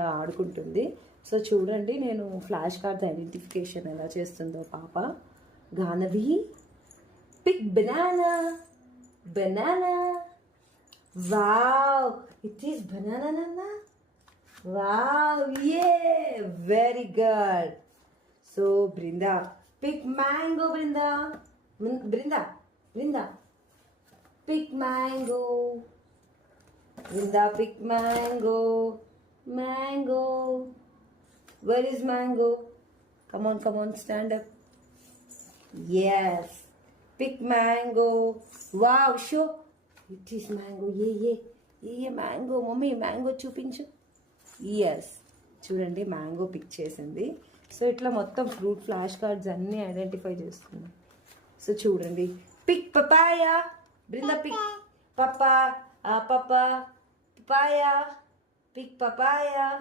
ఆడుకుంటుంది. సో చూడండి నేను ఫ్లాష్ కార్డ్స్ ఐడెంటిఫికేషన్ ఎలా చేస్తుందో పాప. Gaanavi pick banana banana. Wow, it is banana నాన్న. Wow, yeah, very good. So Brinda pick mango. Brinda Brinda Brinda pick mango. Brinda pick mango. Mango. Where is mango? Come on, stand up. Yes. Pick mango. Wow, show. It is mango. Yeah, mango. Mommy, mango చూపించు. Yes. చూడండి mango pick చేసింది. So ఇట్లా మొత్తం fruit flash cards అన్నీ identify చేస్తుంది. So చూడండి pick papaya. Brinda pick పప్పా. Papaya. Pick papaya.